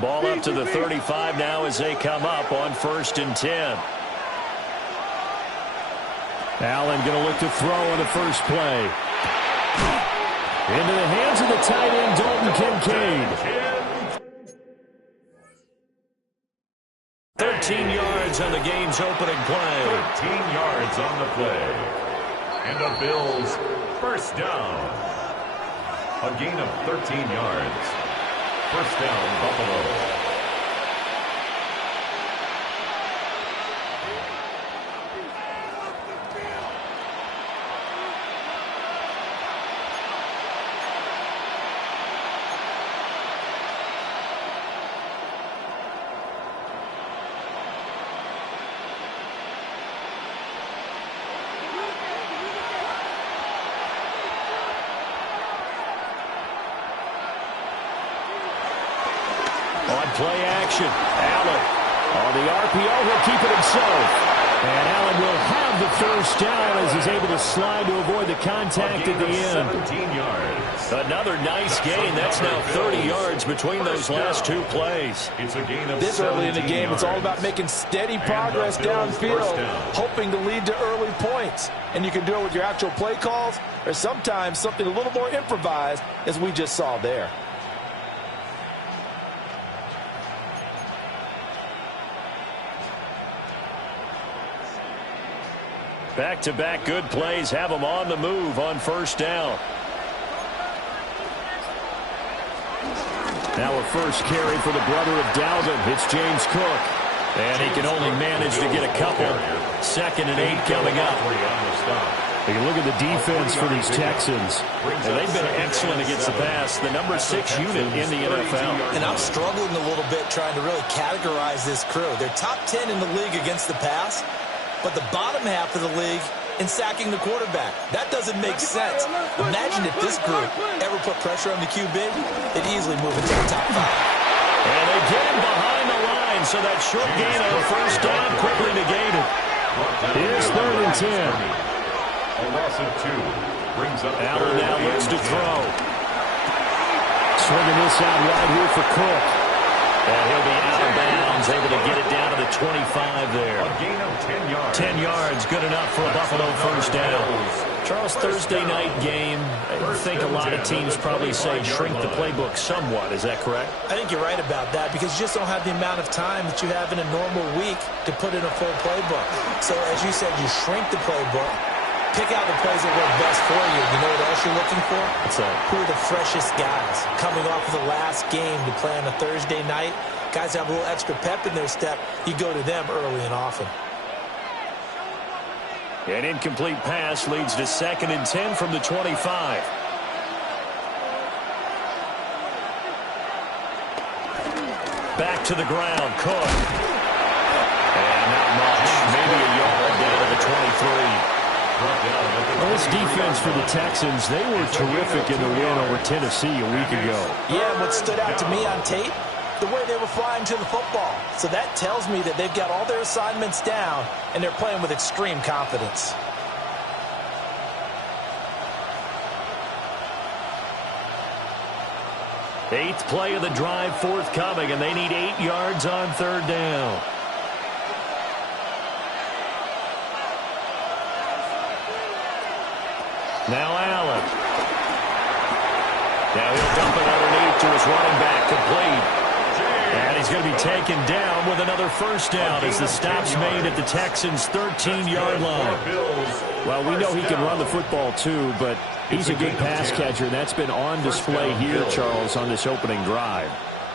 Ball up to the 35 now as they come up on 1st and 10. Allen going to look to throw on the first play. Into the hands of the tight end, Dalton Kincaid. 13 yards on the game's opening play. 13 yards on the play. And the Bills first down. A gain of 13 yards. First down, Buffalo. Play action. Allen on the RPO. He'll keep it himself. And Allen will have the first down as he's able to slide to avoid the contact at the end. 17 yards. Another nice gain. That's now 30 yards between those last two plays. It's a gain of this early in the game, it's all about making steady progress downfield, hoping to lead to early points. And you can do it with your actual play calls or sometimes something a little more improvised, as we just saw there. Back-to-back good plays have them on the move on first down. Now a first carry for the brother of Dalvin. It's James Cook. And he can only manage to get a couple. 2nd and 8 coming up. You can look at the defense for these Texans. And they've been excellent against the pass. The number 6 unit in the NFL. And I'm struggling a little bit trying to really categorize this crew. They're top 10 in the league against the pass, but the bottom half of the league in sacking the quarterback. That doesn't make sense. Imagine if this group ever put pressure on the QB, they'd easily move into the top 5. And they get him behind the line, so that short gain on the first down quickly negated. Here's 3rd and 10. A loss of 2 brings up Allen now looks to throw. Swinging this out wide here for Cook. And he'll be out of bounds, able to get it down to the 25 there. A gain of 10 yards. 10 yards, good enough for a Buffalo first down. Charles, Thursday night game, I think a lot of teams probably say shrink the playbook somewhat. Is that correct? I think you're right about that because you just don't have the amount of time that you have in a normal week to put in a full playbook. So, as you said, you shrink the playbook. Pick out the plays that work best for you. You know what else you're looking for? What's that? Who are the freshest guys coming off of the last game to play on a Thursday night? Guys have a little extra pep in their step. You go to them early and often. An incomplete pass leads to 2nd and 10 from the 25. Back to the ground, Cook. And not much. Maybe a yard down to the 23. Well, this defense for the Texans, they were terrific in the win over Tennessee a week ago. Yeah, and what stood out to me on tape, the way they were flying to the football. So that tells me that they've got all their assignments down, and they're playing with extreme confidence. Eighth play of the drive forthcoming, and they need 8 yards on 3rd down. Now Allen. Now he'll dump it underneath to his running back, complete. And he's going to be taken down with another first down as the stop's made at the Texans' 13-yard line. Well, we know he can run the football too, but he's a good pass catcher, and that's been on display here, Charles, on this opening drive.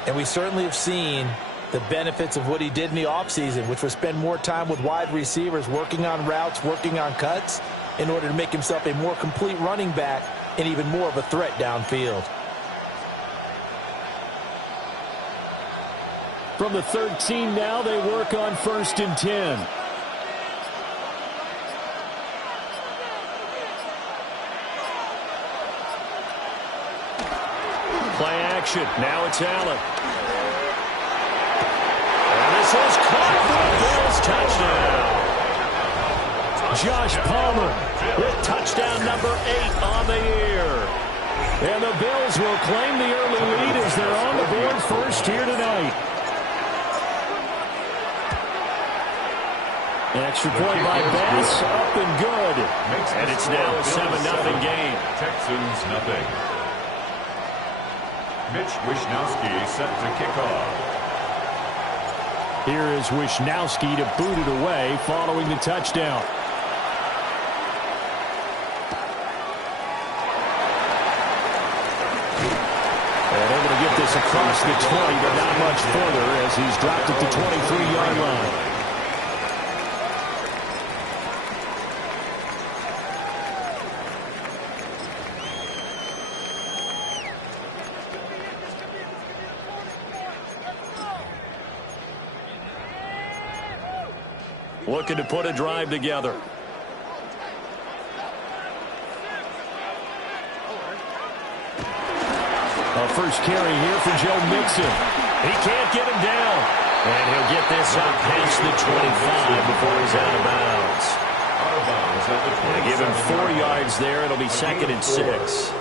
And we certainly have seen the benefits of what he did in the offseason, which was spend more time with wide receivers, working on routes, working on cuts, in order to make himself a more complete running back and even more of a threat downfield. From the 13 now, they work on 1st and 10. Play action. Now it's Allen. And this is caught for the Bills touchdown. Josh Palmer with touchdown number 8 on the year. And the Bills will claim the early lead as they're on the board first here tonight. An extra point by Bass, up and good. And it's now a 7-0 game. Texans nothing. Mitch Wishnowsky set to kick off. Here is Wishnowsky to boot it away following the touchdown. And able to get this across the 20, but not much further as he's dropped at the 23-yard line. Looking to put a drive together. A first carry here for Joe Mixon. He can't get him down. And he'll get this up past the 25 before he's out of bounds. And give him 4 yards there. It'll be 2nd and 6.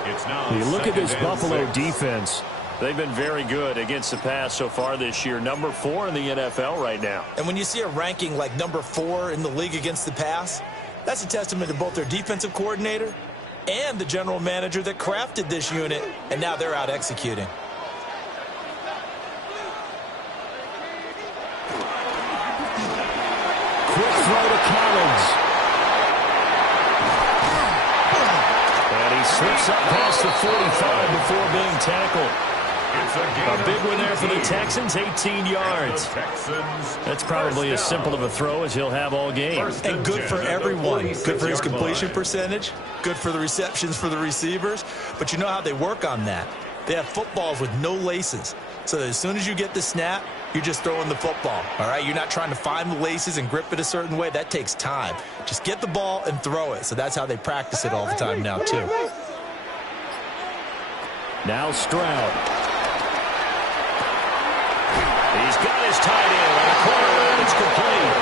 You look at this Buffalo defense. They've been very good against the pass so far this year. Number 4 in the NFL right now. And when you see a ranking like number 4 in the league against the pass, that's a testament to both their defensive coordinator and the general manager that crafted this unit, and now they're out executing. Quick throw to Collins. And he slips up past the 45 before being tackled. A big one there for the Texans, 18 yards. That's probably as simple of a throw as he'll have all game. And good for everyone. Good for his completion percentage. Good for the receptions for the receivers. But you know how they work on that. They have footballs with no laces. So that as soon as you get the snap, you're just throwing the football. All right? You're not trying to find the laces and grip it a certain way. That takes time. Just get the ball and throw it. So that's how they practice it all the time now, too. Now Stroud. He's got his tight end on the corner, and it's complete.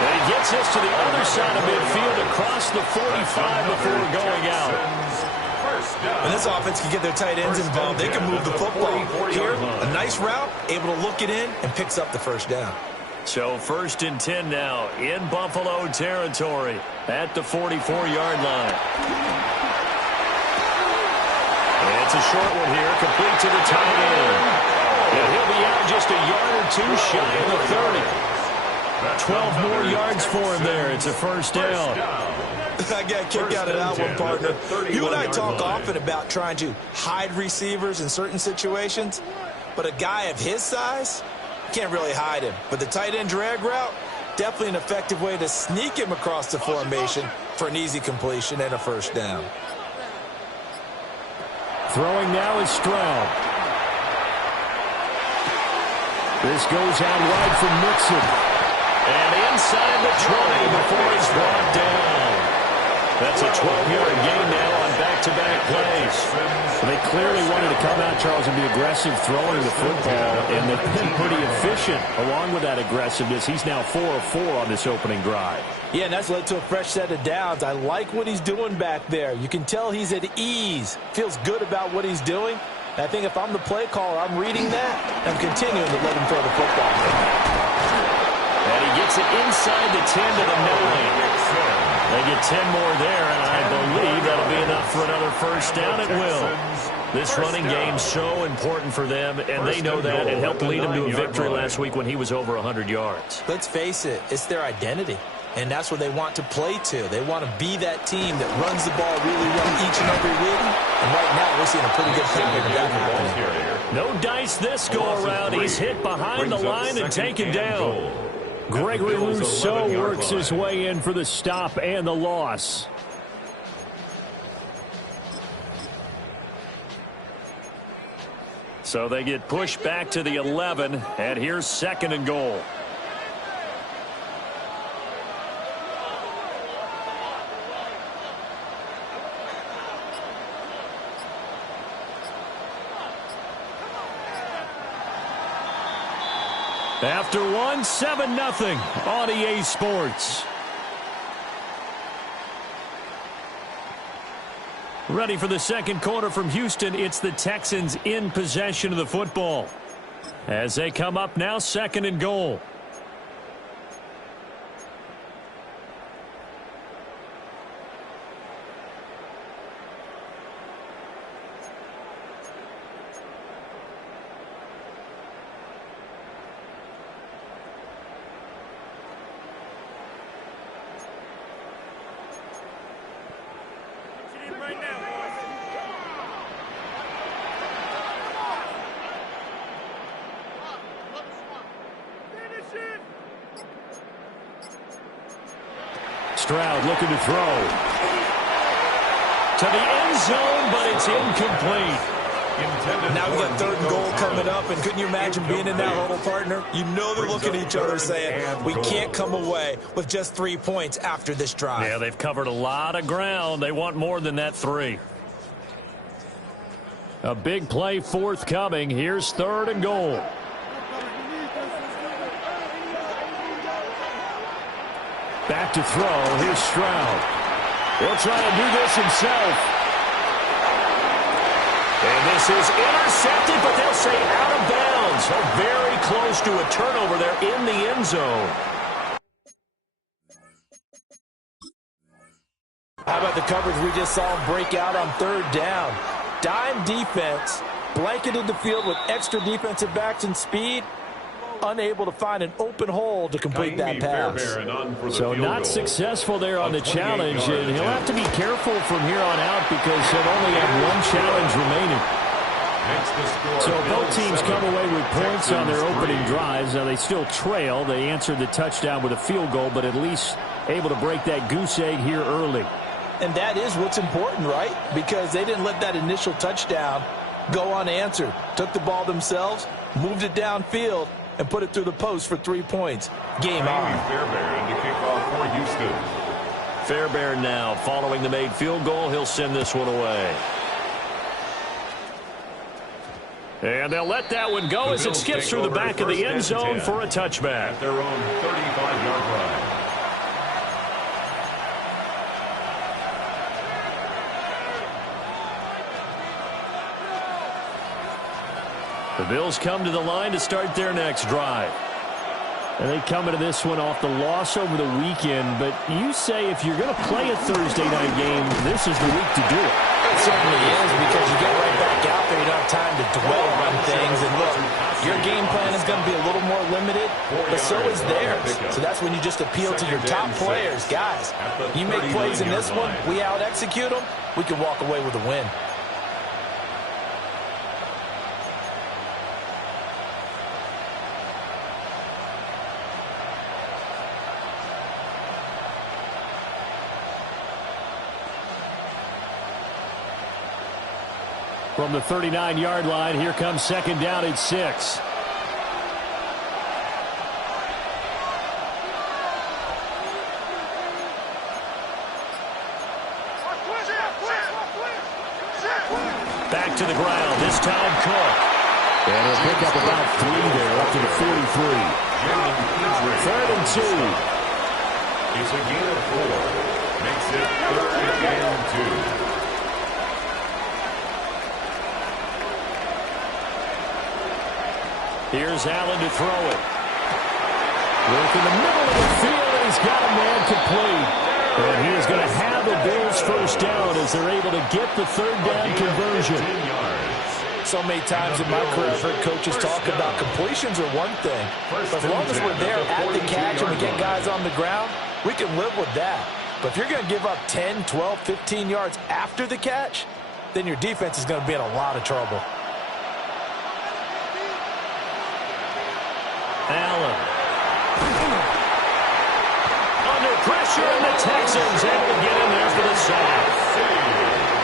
And he gets this to the other side of midfield across the 45 before going out. When this offense can get their tight ends involved, they can move the football. Here, a nice route, able to look it in, and picks up the first down. So 1st and 10 now in Buffalo territory at the 44-yard line. And it's a short one here, complete to the tight end. And he'll be out just a yard or 2 shy of the 30. 12 more yards for him there. It's a first down. I got a kick out of that one, partner. You and I talk often about trying to hide receivers in certain situations, but a guy of his size, can't really hide him. But the tight end drag route, definitely an effective way to sneak him across the formation for an easy completion and a first down. Throwing now is Stroud. This goes out wide for Mixon. And inside the 20 before he's brought down. That's a 12-yard gain now on back-to-back plays. They clearly wanted to come out, Charles, and be aggressive throwing the football, and they've been pretty efficient along with that aggressiveness. He's now 4 of 4 on this opening drive. Yeah, and that's led to a fresh set of downs. I like what he's doing back there. You can tell he's at ease. Feels good about what he's doing. I think if I'm the play caller, I'm reading that. I'm continuing to let him throw the football. And he gets it inside the 10 to the 9. They get 10 more there, and I believe that'll be enough for another first down. It will. This running game's so important for them, and they know that. It helped lead them to a victory last week when he was over 100 yards. Let's face it, it's their identity. And that's what they want to play to. They want to be that team that runs the ball really well each and every week. And right now, we're seeing a pretty good pattern of that happening. No dice this go-around. He's hit behind the line and taken down. Gregory Rousseau works his way in for the stop and the loss. So they get pushed back to the 11, and here's 2nd and goal. After one, 7-0 on EA Sports. Ready for the second quarter from Houston. It's the Texans in possession of the football. As they come up now, 2nd and goal. Stroud looking to throw. To the end zone, but it's incomplete. Now we got 3rd and goal coming up, and couldn't you imagine being in that huddle, partner? You know they're looking at each other saying, we can't come away with just 3 points after this drive. Yeah, they've covered a lot of ground. They want more than that 3. A big play forthcoming. Here's 3rd and goal. Back to throw. Here's Stroud. He'll try to do this himself. And this is intercepted, but they'll say out of bounds. So very close to a turnover there in the end zone. How about the coverage we just saw him break out on 3rd down? Dime defense, blanketed the field with extra defensive backs and speed. Unable to find an open hole to complete that pass. So not successful there on the challenge, and he'll have to be careful from here on out because he'll only have 1 challenge remaining. So both teams come away with points on their opening drives. Now they still trail. They answered the touchdown with a field goal, but at least able to break that goose egg here early. And that is what's important, right? Because they didn't let that initial touchdown go unanswered. Took the ball themselves, moved it downfield, and put it through the post for 3 points. Game on. Fairbairn to kick off for Houston. Fairbairn now following the made field goal. He'll send this one away. And they'll let that one go as it skips through the back of the end zone for a touchback. At their own 35-yard line. The Bills come to the line to start their next drive. And they come into this one off the loss over the weekend. But you say if you're going to play a Thursday night game, this is the week to do it. It certainly is, because you get right back out there. You don't have time to dwell on things. And look, your game plan is going to be a little more limited, but so is theirs. So that's when you just appeal to your top players. Guys, you make plays in this one, we out-execute them, we can walk away with a win. From the 39-yard line, here comes 2nd down at 6. Back to the ground, this time Cook. And he'll pick up about 3 there, up to the 43. 3rd and 2. It's a gain of 4. Makes it 3rd and 2. Here's Allen to throw it. Work in the middle of the field, and he's got a man complete. And he is going to have the Bills' 1st down as they're able to get the 3rd down conversion. So many times in my career, I've heard coaches talk about completions are one thing. But as long as we're there at the catch and we get guys on the ground, we can live with that. But if you're going to give up 10, 12, 15 yards after the catch, then your defense is going to be in a lot of trouble. Allen. Under pressure, and the Texans able to get in there for the sack.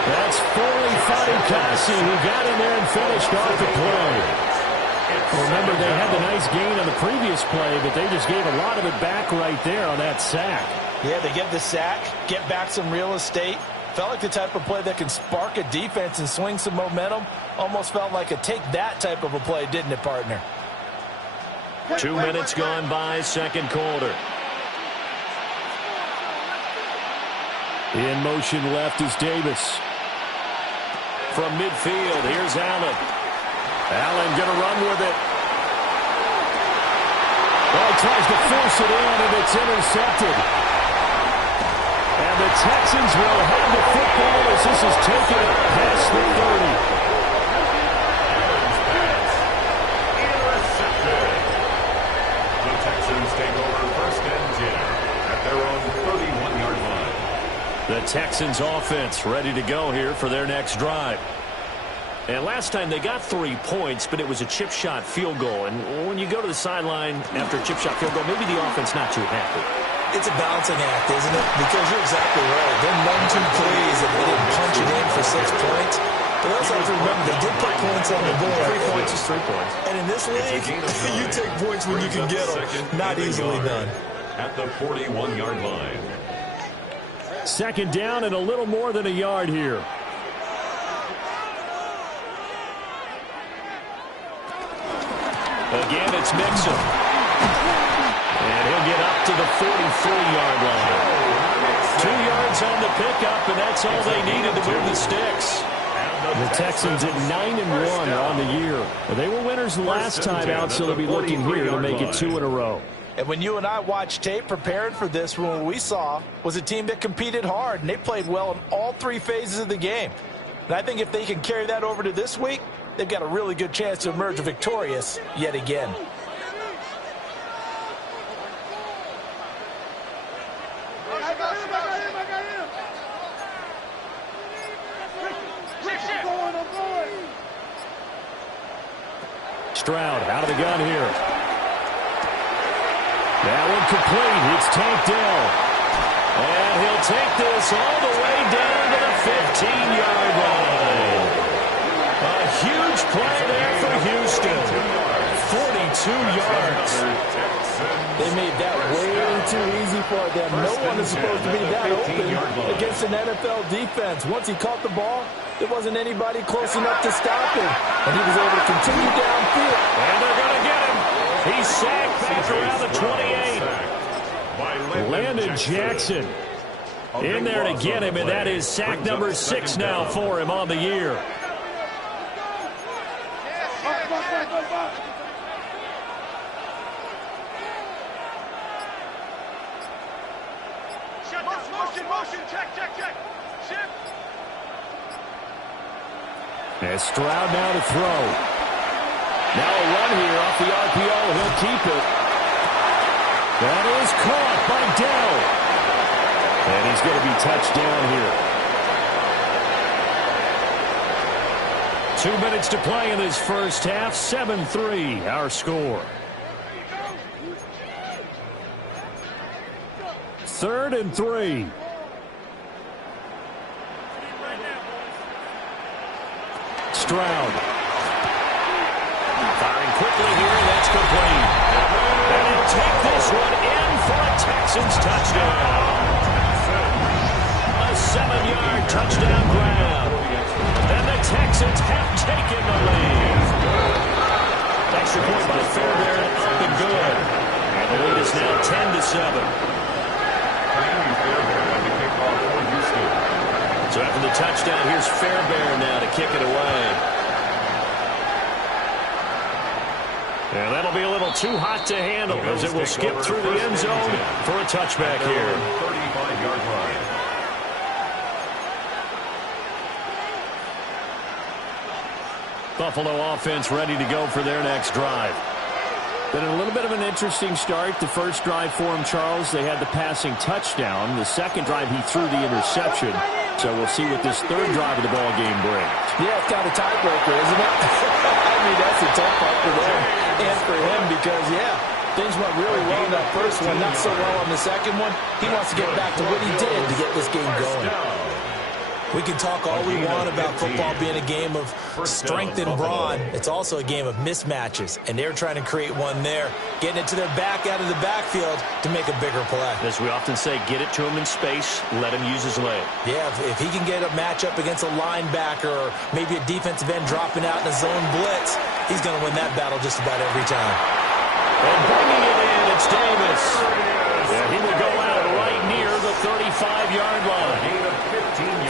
That's Foley Fatukasi who got in there and finished off the play. Remember, they had the nice gain on the previous play, but they just gave a lot of it back right there on that sack. Yeah, they get the sack, get back some real estate. Felt like the type of play that can spark a defense and swing some momentum. Almost felt like a take that type of a play, didn't it, partner? 2 minutes gone by, 2nd quarter. In motion left is Davis. From midfield, here's Allen. Allen going to run with it. Well, he tries to force it in, and it's intercepted. And the Texans will have the football as this is taken up past the 30. Take over 1st and 10 at their own 31-yard line. The Texans Texans offense ready to go here for their next drive. And last time they got 3 points, but it was a chip shot field goal. And when you go to the sideline after a chip shot field goal, maybe the offense not too happy. It's a balancing act, isn't it? Because you're exactly right. They're none too pleased that they didn't punch it in for 6 points. But they also have to remember they did put points on the board. 3 points is 3 points. And in this league, you take points when you can get them. Not easily done. At the 41-yard line. Second down and a little more than a yard here. Again, it's Mixon. And he'll get up to the 43-yard line. 2 yards on the pickup, and that's all they needed to move the sticks. The Texans at 9-1 on the year. They were winners last time out, so they'll be looking here to make it 2 in a row. And when you and I watched tape preparing for this, what we saw was a team that competed hard, and they played well in all 3 phases of the game. And I think if they can carry that over to this week, they've got a really good chance to emerge victorious yet again. Stroud out of the gun here. That one complete. It's tanked down. And he'll take this all the way down to the 15-yard line. A huge play there for Houston. 42 yards. They made that way too easy for them. No one is supposed to be that open against an NFL defense. Once he caught the ball, there wasn't anybody close enough to stop him. And he was able to continue downfield. And they're going to get him. He's sacked back around the 28. Landon Jackson in there to get him, and that is sack number 6 now for him on the year. And Stroud now to throw. Now a run here off the RPO. He'll keep it. That is caught by Dell. And he's going to be touched down here. 2 minutes to play in this first half. 7-3 our score. 3rd and 3. Stroud. Firing quickly here, that's complete. And he'll take this one in for a Texans touchdown. A 7-yard touchdown grab. And the Texans have taken the lead. Extra point by Fairbairn up and good. And the lead is now 10-7. So after the touchdown, here's Fairbairn now to kick it away. And that'll be a little too hot to handle as it will skip through the end zone for a touchback here. 35-yard line. Buffalo offense ready to go for their next drive. Been a little bit of an interesting start. The first drive for him, Charles, they had the passing touchdown. The second drive, he threw the interception. So we'll see what this third drive of the ball game brings. Yeah, it's kind of a tiebreaker, isn't it? I mean, that's a tough part for them and for him because, yeah, things went really well in that first one, not so well on the second one. He wants to get back to what he did to get this game going. We can talk all we want about football being a game of strength and brawn. It's also a game of mismatches, and they're trying to create one there, getting it to their back out of the backfield to make a bigger play. As we often say, get it to him in space, let him use his leg. Yeah, if he can get a matchup against a linebacker or maybe a defensive end dropping out in a zone blitz, he's going to win that battle just about every time. And bringing it in, it's Davis. And he will go out right near the 35-yard line.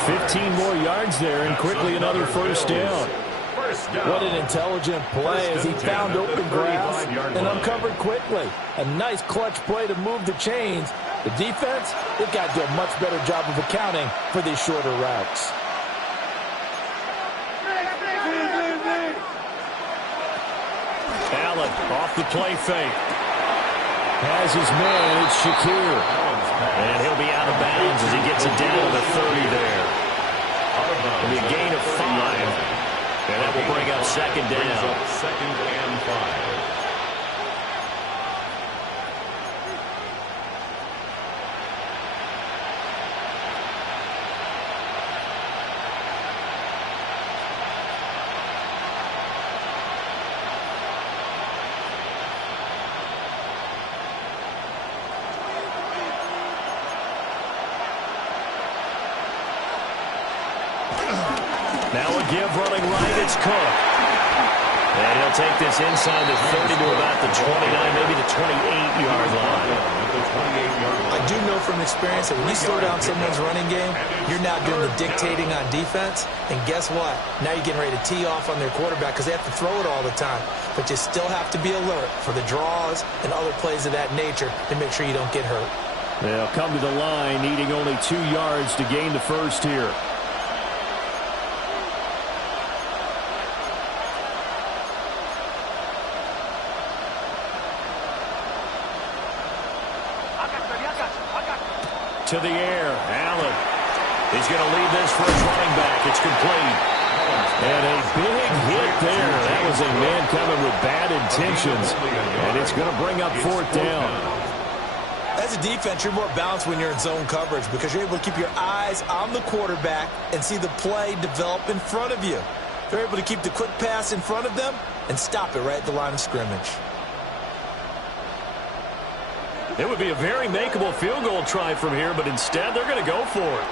15 more yards there, and quickly another first down. What an intelligent play as he found open grass and uncovered quickly. A nice clutch play to move the chains. The defense, they've got to do a much better job of accounting for these shorter routes. Allen off the play fake. Has his man, it's Shakir. And he'll be out of bounds as he gets it down to the 30 there. It'll be a gain of 5. And that will bring up second down. Second and 5. Now a give running right, it's Cook. And he'll take this inside the 30 to about the 29, maybe the 28-yard line. I do know from experience that when you slow down someone's running game, you're now doing the dictating on defense. And guess what? Now you're getting ready to tee off on their quarterback because they have to throw it all the time. But you still have to be alert for the draws and other plays of that nature to make sure you don't get hurt. They'll come to the line, needing only 2 yards to gain the first here. To the air, Allen. He's going to lead this for his running back. It's complete. And a big hit there. That was a man coming with bad intentions. And it's going to bring up 4th down. As a defense, you're more balanced when you're in zone coverage because you're able to keep your eyes on the quarterback and see the play develop in front of you. They're able to keep the quick pass in front of them and stop it right at the line of scrimmage. It would be a very makeable field goal try from here, but instead they're going to go for it.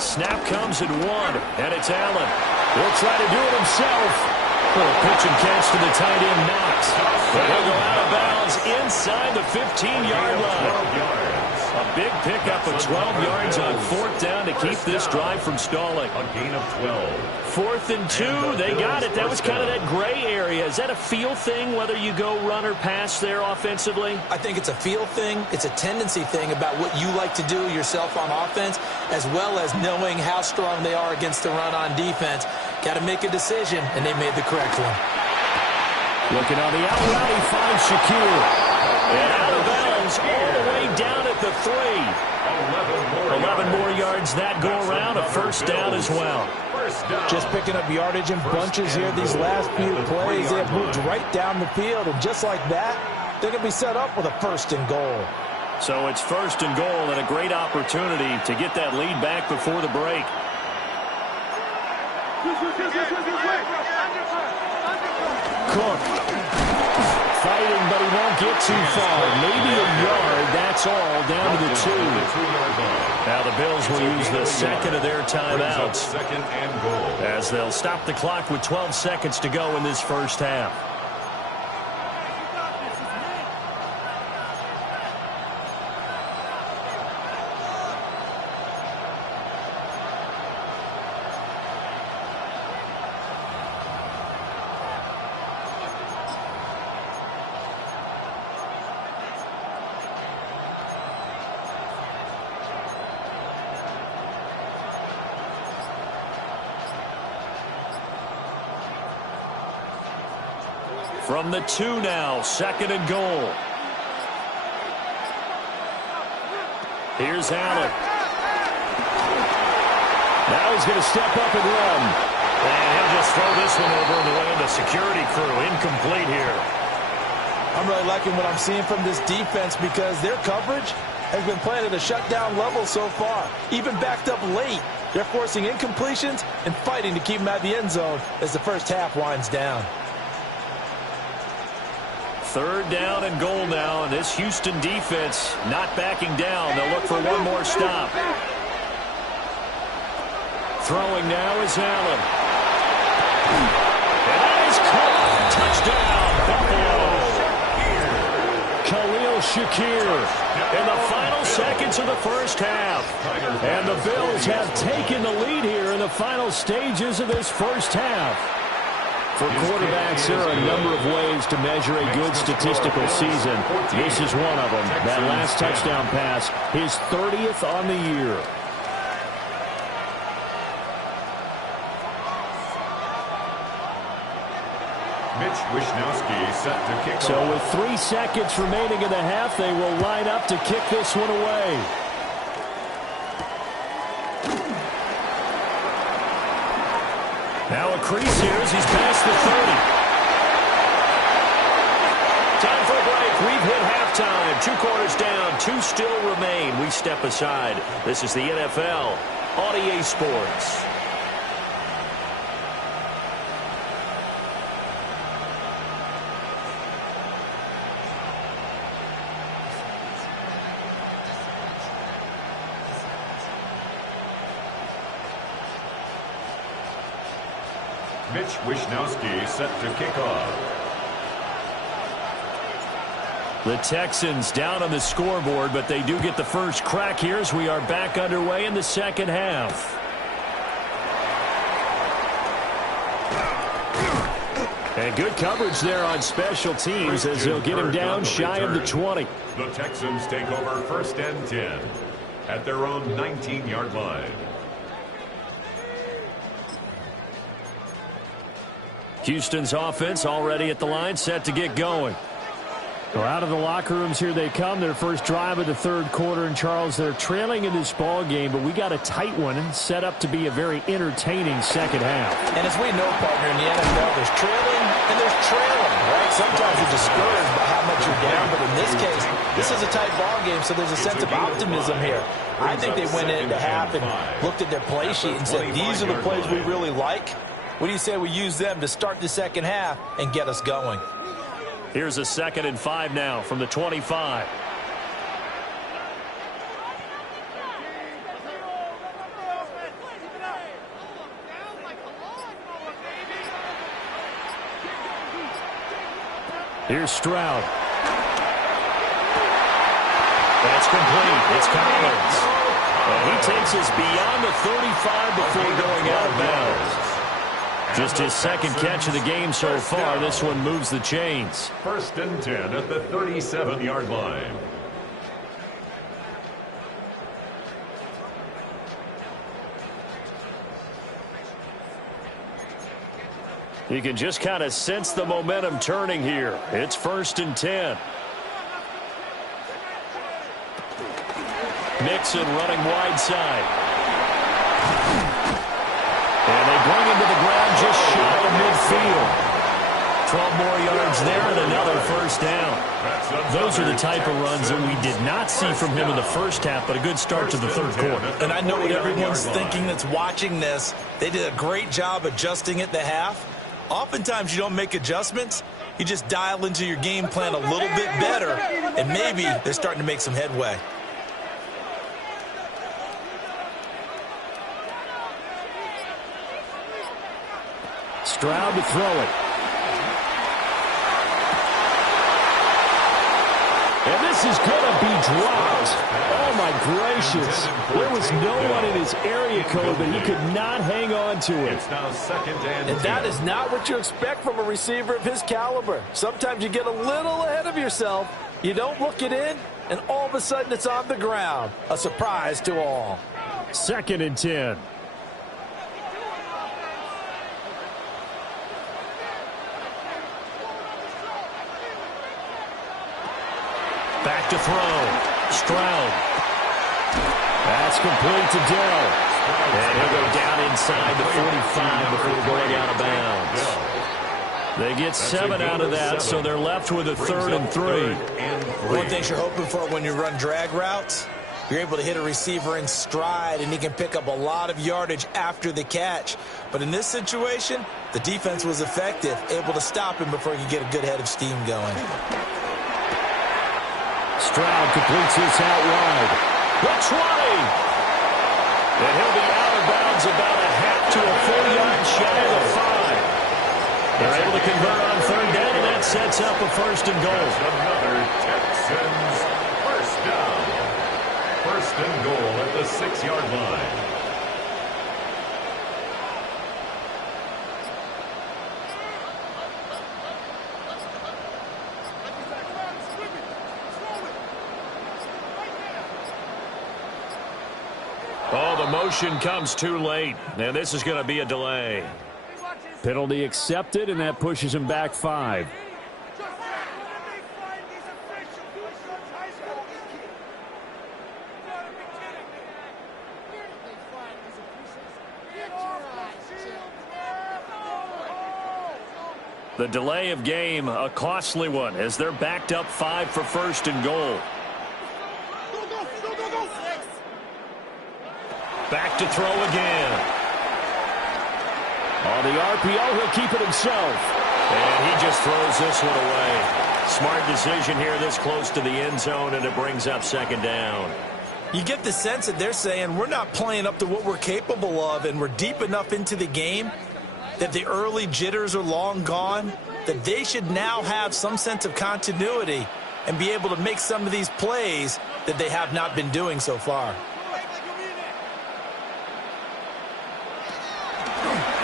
Snap comes at 1, and it's Allen. He'll try to do it himself. Little pitch and catch to the tight end, Knox. But he'll go out of bounds inside the 15-yard line. A big pickup of 12 yards on 4th down to keep this drive from stalling. A gain of 12. 4th and 2, they got it. That was kind of that gray area. Is that a feel thing, whether you go run or pass there offensively? I think it's a feel thing. It's a tendency thing about what you like to do yourself on offense, as well as knowing how strong they are against the run on defense. Got to make a decision, and they made the correct one. Looking on the out route, he finds Shakir. And out of bounds all the way down at the 3. 11 more yards that go around, a 1st down as well. Just picking up yardage in bunches here these last few plays. They have moved right down the field, and just like that, they're going to be set up with a 1st and goal. So it's 1st and goal and a great opportunity to get that lead back before the break. Cook fighting, but he won't get too far. Maybe a yard, that's all, down to the 2. Now the Bills will use the second of their timeouts Second and goal. as they'll stop the clock with 12 seconds to go in this first half. From the 2 now, 2nd and goal. Here's Allen. Now he's going to step up and run. And he'll just throw this one over in the way of the security crew. Incomplete here. I'm really liking what I'm seeing from this defense because their coverage has been playing at a shutdown level so far. Even backed up late, they're forcing incompletions and fighting to keep them out of the end zone as the first half winds down. 3rd down and goal now, and this Houston defense not backing down. They'll look for one more stop. Throwing now is Allen. And that is caught. Touchdown, Buffalo. Khalil Shakir in the final seconds of the first half. And the Bills have taken the lead here in the final stages of this first half. For quarterbacks, there are a number of ways to measure a good statistical season. This is one of them. That last touchdown pass, his 30th on the year. Mitch Wishnowsky set to kick off. So with 3 seconds remaining in the half, they will line up to kick this one away. Now a crease here as he's past the 30. Time for a break. We've hit halftime. 2 quarters down. 2 still remain. We step aside. This is the NFL on EA Sports. Mitch Wishnowsky set to kick off. The Texans down on the scoreboard, but they do get the first crack here as we are back underway in the second half. And good coverage there on special teams as they'll get him down shy of the 20. The Texans take over 1st and 10 at their own 19-yard line. Houston's offense already at the line, set to get going. Well, out of the locker rooms here they come. Their first drive of the 3rd quarter. And, Charles, they're trailing in this ball game, but we got a tight one set up to be a very entertaining second half. And as we know, partner, in the NFL, there's trailing and there's trailing, right? Sometimes you're discouraged by how much you're down, but in this case, this is a tight ball game, so there's a sense of optimism here. I think they went into half and looked at their play sheet and said, these are the plays we really like. What do you say we use them to start the second half and get us going? Here's a 2nd and 5 now from the 25. Here's Stroud. That's complete. It's Collins. And he takes us beyond the 35 before going out of bounds. Just his 2nd catch of the game so far. This one moves the chains. 1st and 10 at the 37-yard line. You can just kind of sense the momentum turning here. It's 1st and 10. Mixon running wide side. And they bring him to the ground just shy of midfield. 12 more yards there and another 1st down. Those are the type of runs that we did not see from him in the first half, but a good start to the 3rd quarter. And I know what everyone's thinking that's watching this. They did a great job adjusting at the half. Oftentimes you don't make adjustments. You just dial into your game plan a little bit better, and maybe they're starting to make some headway. Stroud to throw it. And this is going to be dropped. Oh, my gracious. There was no one in his area code, but he could not hang on to it. It's now 2nd and 10. And that is not what you expect from a receiver of his caliber. Sometimes you get a little ahead of yourself. You don't look it in, and all of a sudden it's on the ground. A surprise to all. 2nd and 10. Back to throw. Stroud. That's complete to Dell. And he'll go down inside the 45 before going out of bounds. They get 7 out of that, so they're left with a 3rd and 3. One thing you're hoping for when you run drag routes, you're able to hit a receiver in stride, and he can pick up a lot of yardage after the catch. But in this situation, the defense was effective, able to stop him before he could get a good head of steam going. Stroud completes this out wide. The 20. And he'll be out of bounds about a half to a full yard shy of the 5. They're able to convert on 3rd down, and that sets up a 1st and goal. Another Texans 1st down. 1st and goal at the 6-yard line. motion comes too late, and this is going to be a delay. Penalty accepted, and that pushes him back 5. The delay of game, a costly one, as they're backed up 5 for first and goal. Back to throw again. On the RPO, he'll keep it himself. And he just throws this one away. Smart decision here this close to the end zone, and it brings up second down. You get the sense that they're saying we're not playing up to what we're capable of, and we're deep enough into the game that the early jitters are long gone, that they should now have some sense of continuity and be able to make some of these plays that they have not been doing so far.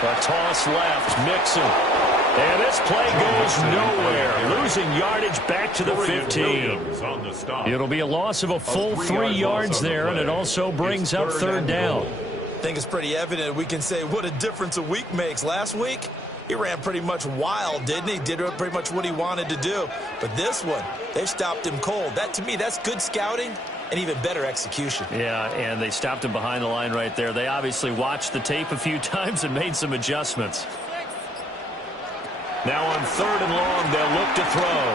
A toss left, Mixon. And this play goes nowhere. Losing yardage back to the 15. It'll be a loss of a full 3 yards there, and it also brings up third down. I think it's pretty evident we can say what a difference a week makes. Last week, he ran pretty much wild, didn't he? Did pretty much what he wanted to do. But this one, they stopped him cold. That, to me, that's good scouting and even better execution. Yeah, and they stopped him behind the line right there. They obviously watched the tape a few times and made some adjustments. Now on third and long, they'll look to throw.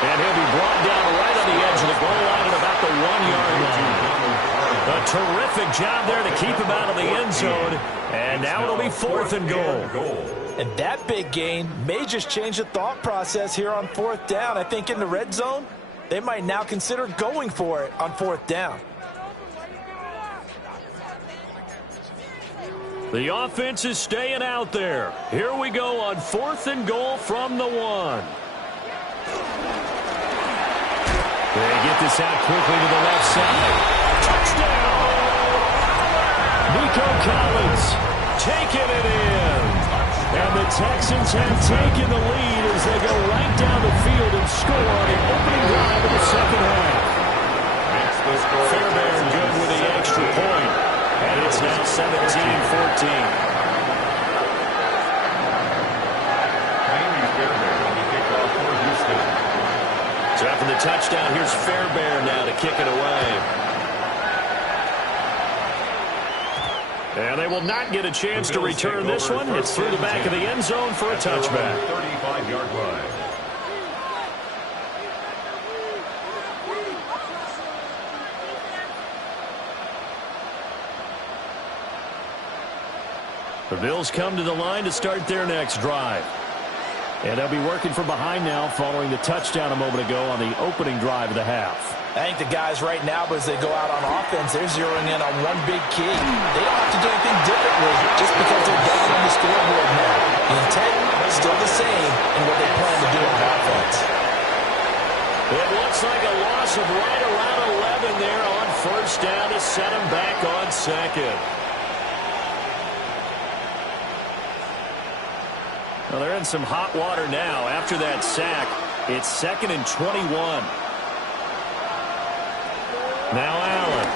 And he'll be brought down right on the edge of the goal line at about the 1-yard line. A terrific job there to keep him out of the end zone. And now it'll be fourth and goal. And that big gain may just change the thought process here on fourth down. I think in the red zone, they might now consider going for it on fourth down. The offense is staying out there. Here we go on fourth and goal from the 1. They get this out quickly to the left side. Touchdown! Nico Collins taking it in. And the Texans have taken the lead as they go right down the field and score on the opening drive of the second half. Fairbairn good with the extra point. And it's now 17-14. So after the touchdown, here's Fairbairn now to kick it away. And they will not get a chance to return this one. It's through the back of the end zone for a touchback. 35-yard line. The Bills come to the line to start their next drive. And they'll be working from behind now following the touchdown a moment ago on the opening drive of the half. I think the guys right now, as they go out on offense, they're zeroing in on one big key. They don't have to do anything differently just because they're down on the scoreboard now. The intent is still the same in what they plan to do on offense. It looks like a loss of right around 11 there on first down to set them back on second. Well, they're in some hot water now. After that sack, it's 2nd and 21. Now Allen.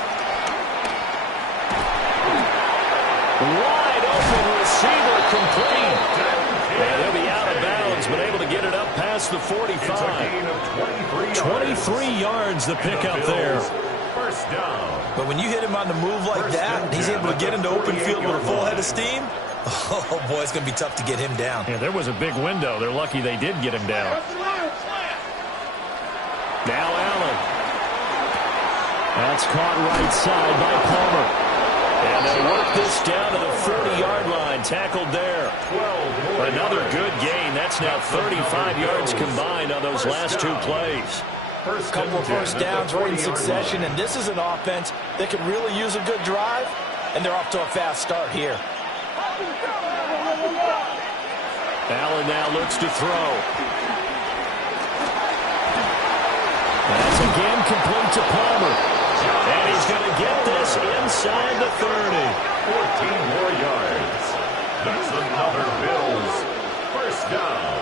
Wide open receiver complete. And he'll be out of bounds, but able to get it up past the 45. 23 yards the pickup there. First down. But when you hit him on the move like that, he's able to get into open field with a full head of steam. Oh, boy, it's going to be tough to get him down. Yeah, there was a big window. They're lucky they did get him down. Now Allen. That's caught right side by Palmer. And they'll work this down to the 40-yard line. Tackled there. Another good gain. That's now 35 yards combined on those last 2 plays. A couple of first downs right in succession, and this is an offense that could really use a good drive, and they're off to a fast start here. Allen now looks to throw. That's again complete to Palmer. And he's going to get this inside the 30. 14 more yards. That's another Bills. First down.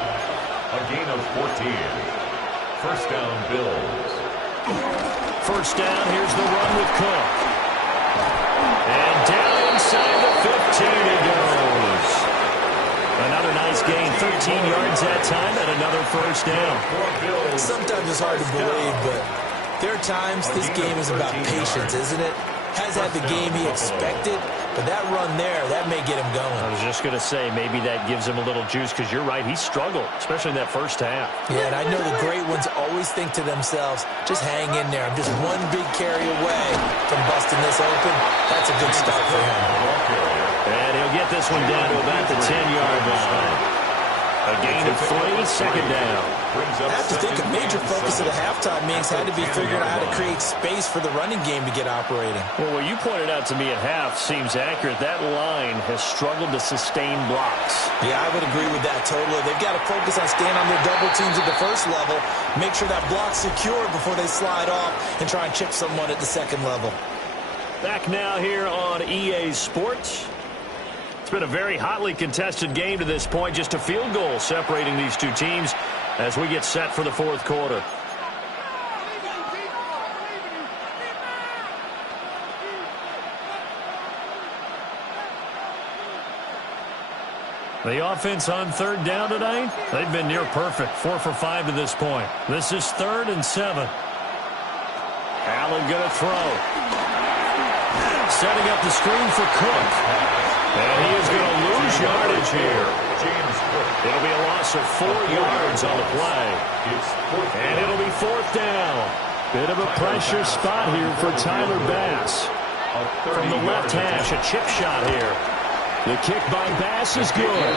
A gain of 14. First down, Bills. First down, here's the run with Cook. And down inside the 15 he goes. Another nice gain, 13 yards that time, and another first down. Sometimes it's hard to believe, but there are times this game is about patience, isn't it? Has had the game he expected, but that run there, that may get him going. I was just going to say, maybe that gives him a little juice, because you're right, he struggled, especially in that first half. Yeah, and I know the great ones always think to themselves, just hang in there. I'm just one big carry away from busting this open. That's a good start for him. And he'll get this one down to about the 10-yard line. A gain of 3, second down. I have to think a major focus of the halftime meetings had to be figuring out how to create space for the running game to get operating. Well, what you pointed out to me at half seems accurate. That line has struggled to sustain blocks. Yeah, I would agree with that totally. They've got to focus on staying on their double teams at the first level, make sure that block's secure before they slide off and try and chip someone at the second level. Back now here on EA Sports. It's been a very hotly contested game to this point. Just a field goal separating these two teams as we get set for the fourth quarter. The offense on third down tonight, they've been near perfect. 4 for 5 to this point. This is 3rd and 7. Allen going to throw. Setting up the screen for Cook. And he is going to lose yardage here. It'll be a loss of 4 yards on the play. And it'll be 4th down. Bit of a pressure spot here for Tyler Bass. From the left hash, a chip shot here. The kick by Bass is good.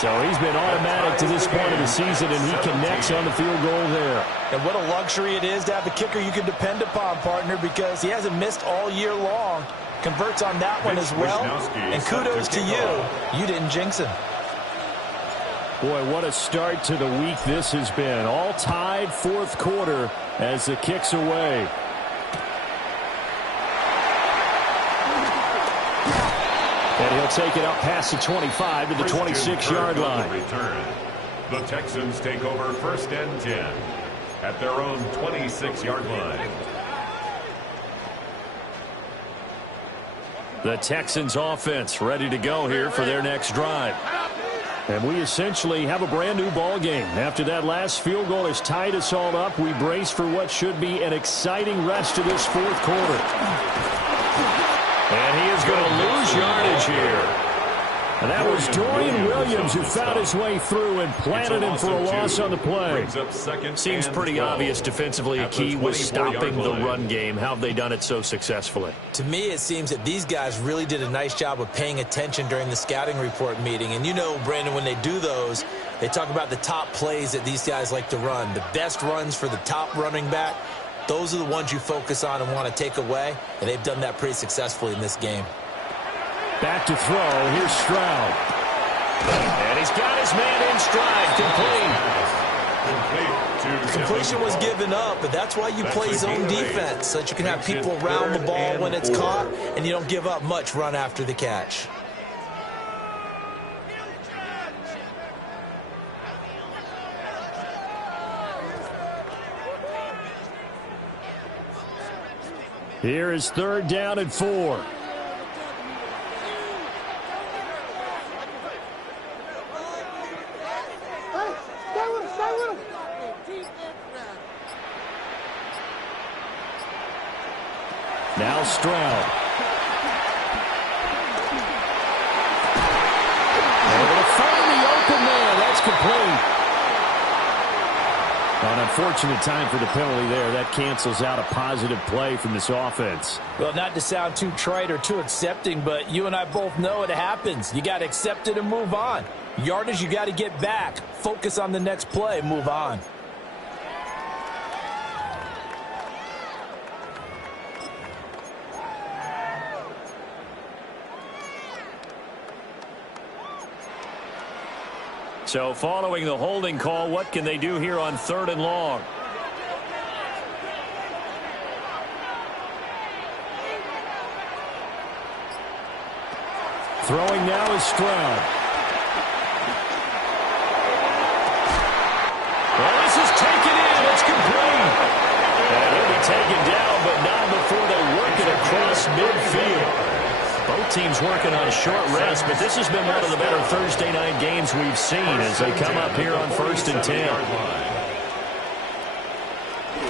So he's been automatic to this point of the season, and he connects on the field goal there. And what a luxury it is to have a kicker you can depend upon, partner, because he hasn't missed all year long. Converts on that one as well. And kudos to you. You didn't jinx him. Boy, what a start to the week this has been. All tied, 4th quarter as the kick's away. And he'll take it up past the 25 to the 26-yard line. Return. The Texans take over 1st and 10 at their own 26-yard line. The Texans offense ready to go here for their next drive. And we essentially have a brand new ball game. After that last field goal has tied us all up, we brace for what should be an exciting rest of this 4th quarter. And he is going to lose yardage here. And that was Dorian Williams who found his way through and planted him for a loss on the play. Seems pretty obvious defensively. A key was stopping the run game. How have they done it so successfully? To me, it seems that these guys really did a nice job of paying attention during the scouting report meeting. And you know, Brandon, when they do those, they talk about the top plays that these guys like to run. The best runs for the top running back. Those are the ones you focus on and want to take away. And they've done that pretty successfully in this game. Back to throw. Here's Stroud. And he's got his man in stride. Complete. Completion was given up, but that's why you play zone defense, so that you can have people around the ball when it's caught, and you don't give up much run after the catch. Here is 3rd down and 4. Now Stroud. Able to find the open man. That's complete. An unfortunate time for the penalty there. That cancels out a positive play from this offense. Well, not to sound too trite or too accepting, but you and I both know it happens. You got to accept it and move on. Yardage, you got to get back. Focus on the next play. Move on. So following the holding call, what can they do here on 3rd and long? Throwing now is Stroud. Well, this is taken in. It's complete. And he'll be taken down, but not before they work it across midfield. midfield. Both teams working on a short rest, but this has been one of the better Thursday night games we've seen as they come up here on 1st and 10.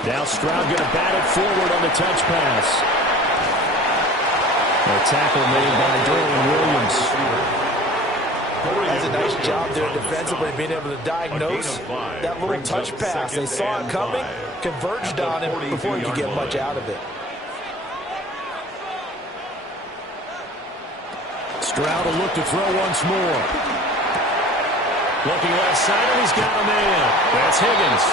Now Stroud going to bat it forward on the touch pass. A tackle made by Derwin Williams. That's a nice job there defensively, being able to diagnose that little touch pass. They saw it coming, converged on it before he could get much out of it. Stroud will look to throw once more. Looking left side, and he's got a man. That's Higgins.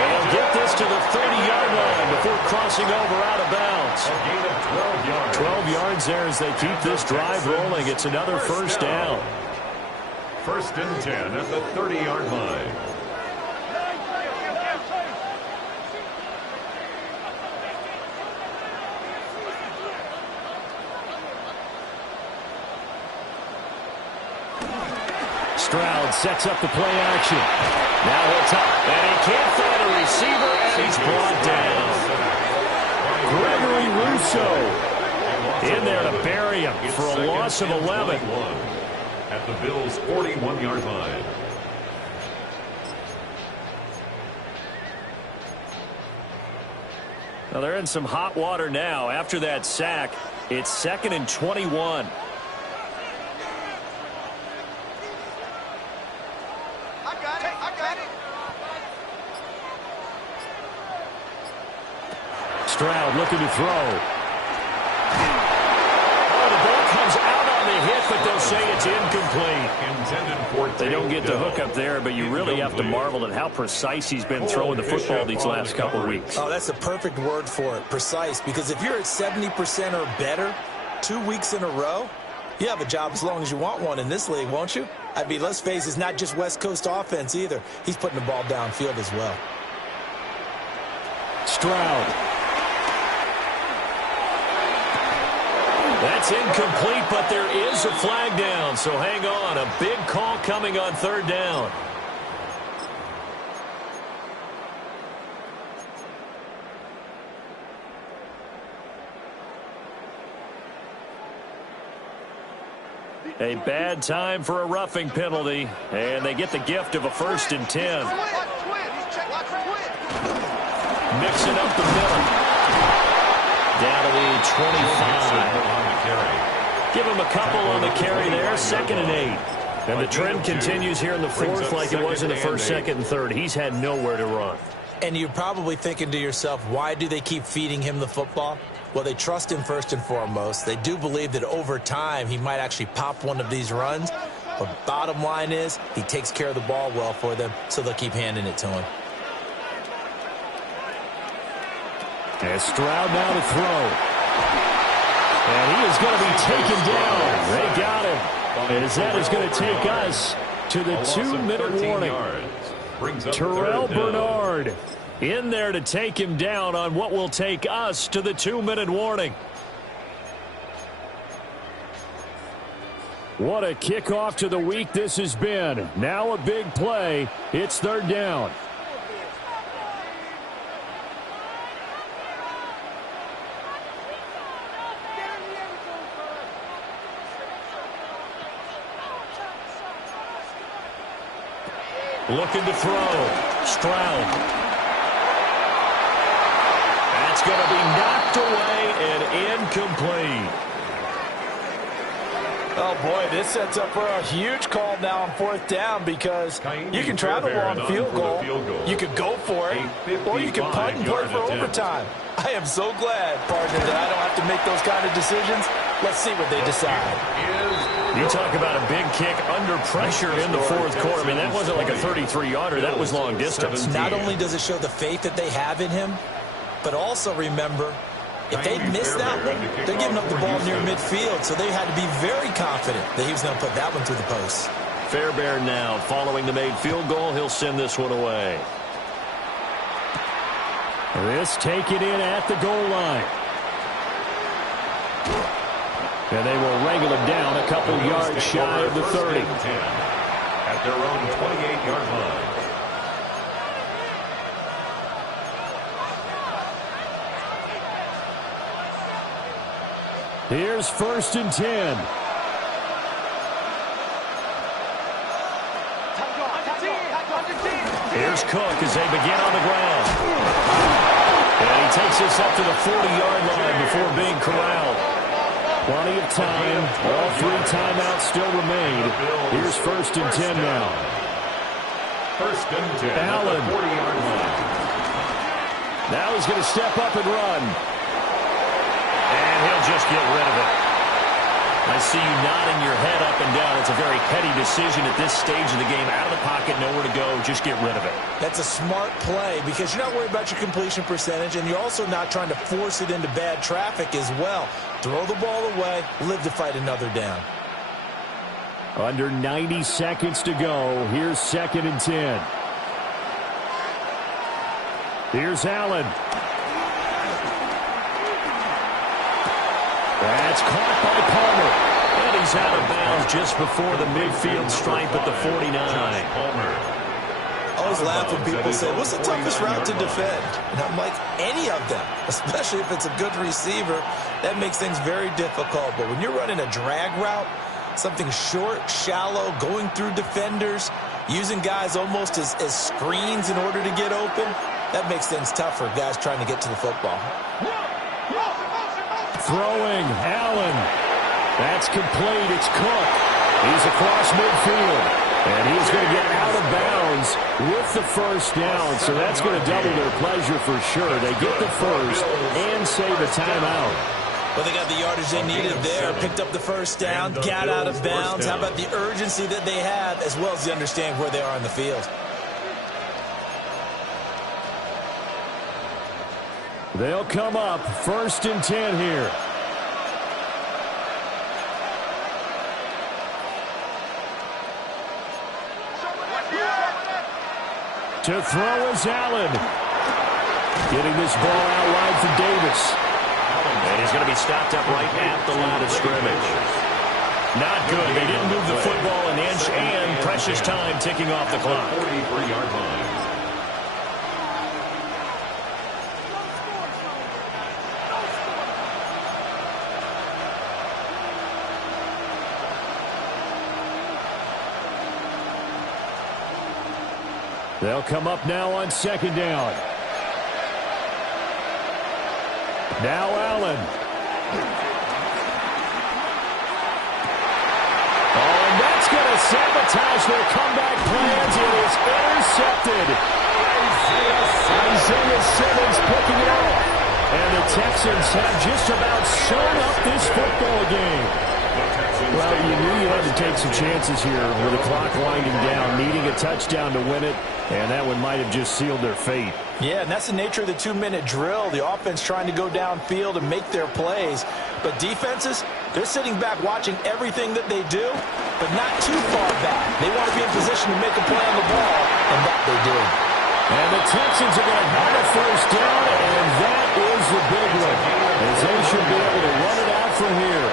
And he'll get this to the 30-yard line before crossing over out of bounds. A gain of 12 yards. 12 yards there as they keep this drive rolling. It's another first down. 1st and 10 at the 30-yard line. Stroud sets up the play action. Now he'll top, and he can't find a receiver, and he's brought down. Gregory Rousseau in there to bury him for a loss of 11. At the Bills' 41-yard line. Now they're in some hot water now. After that sack, it's 2nd and 21. Stroud looking to throw. Oh, the ball comes out on the hit, but they'll say it's incomplete. They don't get the hook up there, but you really have to marvel at how precise he's been throwing the football these last couple weeks. Oh, that's a perfect word for it, precise, because if you're at 70% or better 2 weeks in a row, you have a job as long as you want one in this league, won't you? I mean, let's face it, it's not just West Coast offense either. He's putting the ball downfield as well. Stroud. That's incomplete, but there is a flag down, so hang on. A big call coming on 3rd down. A bad time for a roughing penalty, and they get the gift of a 1st and 10. Mixing up the middle. Down to the 25. Give him a couple on the carry there. 2nd and 8. And the trend continues here in the 4th like it was in the 1st, 2nd, and 3rd. He's had nowhere to run. And you're probably thinking to yourself, why do they keep feeding him the football? Well, they trust him first and foremost. They do believe that over time he might actually pop one of these runs. But bottom line is he takes care of the ball well for them, so they'll keep handing it to him. And Stroud now to throw. And he is going to be taken down. They got him. As that is going to take us to the 2-minute warning. Terrell Bernard in there to take him down on what will take us to the 2-minute warning. What a kickoff to the week this has been. Now a big play. It's 3rd down. Looking to throw. Stroud. That's going to be knocked away and incomplete. Oh, boy, this sets up for a huge call now on 4th down because you can try the long field goal, you could go for it, or you can punt and play for overtime. I am so glad, partner, that I don't have to make those kind of decisions. Let's see what they decide. You talk about a big kick under pressure in the 4th quarter. I mean, that wasn't like a 33-yarder. That was long distance. Not only does it show the faith that they have in him, but also remember, if they miss that one, they're giving up the ball near midfield, so they had to be very confident that he was going to put that one through the post. Fairbairn now following the made field goal. He'll send this one away. This take it in at the goal line. And they will wrangle him down a couple yards shy of the 30. At their own 28-yard line. Here's 1st and 10. Here's Cook as they begin on the ground. And he takes this up to the 40-yard line before being corralled. Plenty of time. All 3 timeouts still remain. Here's 1st and 10 now. 1st and 10. Allen. 40-yard line. Now he's going to step up and run. And he'll just get rid of it. I see you nodding your head up and down. It's a very petty decision at this stage of the game. Out of the pocket, nowhere to go. Just get rid of it. That's a smart play because you're not worried about your completion percentage, and you're also not trying to force it into bad traffic as well. Throw the ball away, live to fight another down. Under 90 seconds to go. Here's 2nd and 10. Here's Allen. That's caught by Palmer. And he's out of bounds just before the midfield stripe at the 49. I always laugh when people say, what's the toughest route to defend? And I'm like, any of them, especially if it's a good receiver. That makes things very difficult. But when you're running a drag route, something short, shallow, going through defenders, using guys almost as screens in order to get open, that makes things tough for guys trying to get to the football. Throwing, Allen. That's complete. It's Cook. He's across midfield. And he's going to get out of bounds with the 1st down. So that's going to double their pleasure for sure. They get the 1st and save a timeout. Well, they got the yardage they needed there. Picked up the 1st down, got out of bounds. How about the urgency that they have as well as the understanding where they are on the field? They'll come up 1st and 10 here. To throw is Allen. Getting this ball out wide for Davis. And he's going to be stopped up right at the line of scrimmage. Not good. They didn't move the football an inch, and precious time ticking off the clock. 43-yard line. They'll come up now on 2nd down. Now Allen. Oh, and that's going to sabotage their comeback plans. It is intercepted. Isaiah Simmons picking it up. And the Texans have just about sewn up this football game. Well, you knew you had to take some chances here with the clock winding down, needing a touchdown to win it, and that one might have just sealed their fate. Yeah, and that's the nature of the 2-minute drill. The offense trying to go downfield and make their plays. But defenses, they're sitting back watching everything that they do, but not too far back. They want to be in position to make a play on the ball, and that they do. And the Texans are going to have a 1st down, and that is the big one, as they should be able to run it out from here.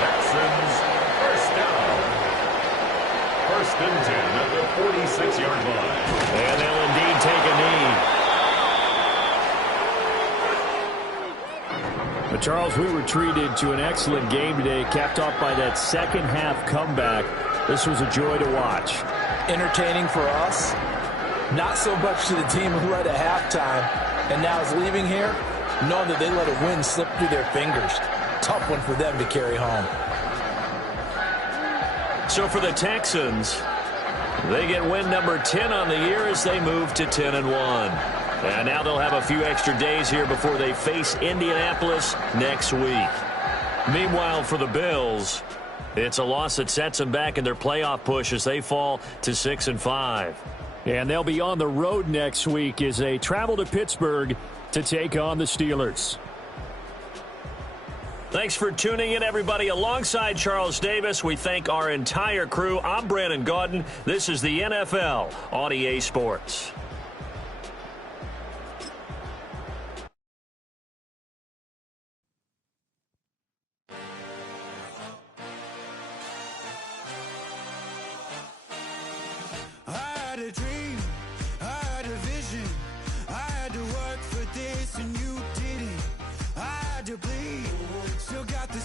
Texans, 1st down. 1st and 10 at the 46-yard line. And they'll indeed take a knee. But Charles, we were treated to an excellent game today, capped off by that second-half comeback. This was a joy to watch. Entertaining for us, not so much to the team who led at halftime and now is leaving here, knowing that they let a win slip through their fingers. Tough one for them to carry home. So for the Texans, they get win number 10 on the year as they move to 10-1. And now they'll have a few extra days here before they face Indianapolis next week. Meanwhile, for the Bills, it's a loss that sets them back in their playoff push as they fall to 6-5. And they'll be on the road next week as they travel to Pittsburgh to take on the Steelers. Thanks for tuning in, everybody. Alongside Charles Davis, we thank our entire crew. I'm Brandon Gaudin. This is the NFL on EA Sports. I had a dream, I had a vision, I had to work for this and you didn't. I had to bleed, still got the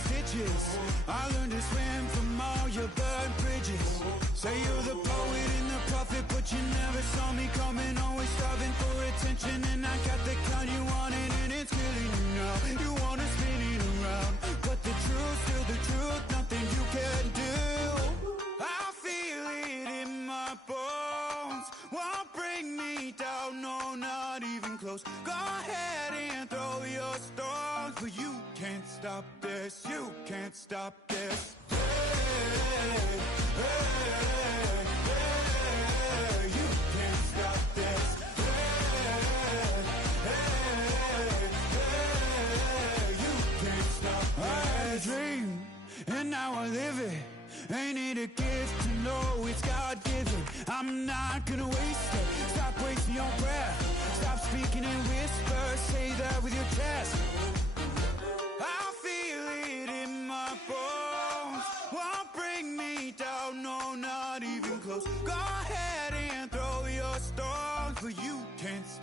Say you're the poet and the prophet, but you never saw me coming. Always striving for attention, and I got the kind you wanted, and it's killing you now. You wanna spin it around, but the truth's still the truth. Nothing you can do. I feel it in my bones. Won't bring me down, no, not even close. Go ahead and throw your stones, but you can't stop this. You can't stop this. Hey, hey, hey, you can't stop this. Hey, hey, hey, you can't stop this. I had a dream, and now I live it. Ain't it a gift to know it's God-given? I'm not gonna waste it. Stop wasting your breath. Stop speaking in whispers. Say that with your chest.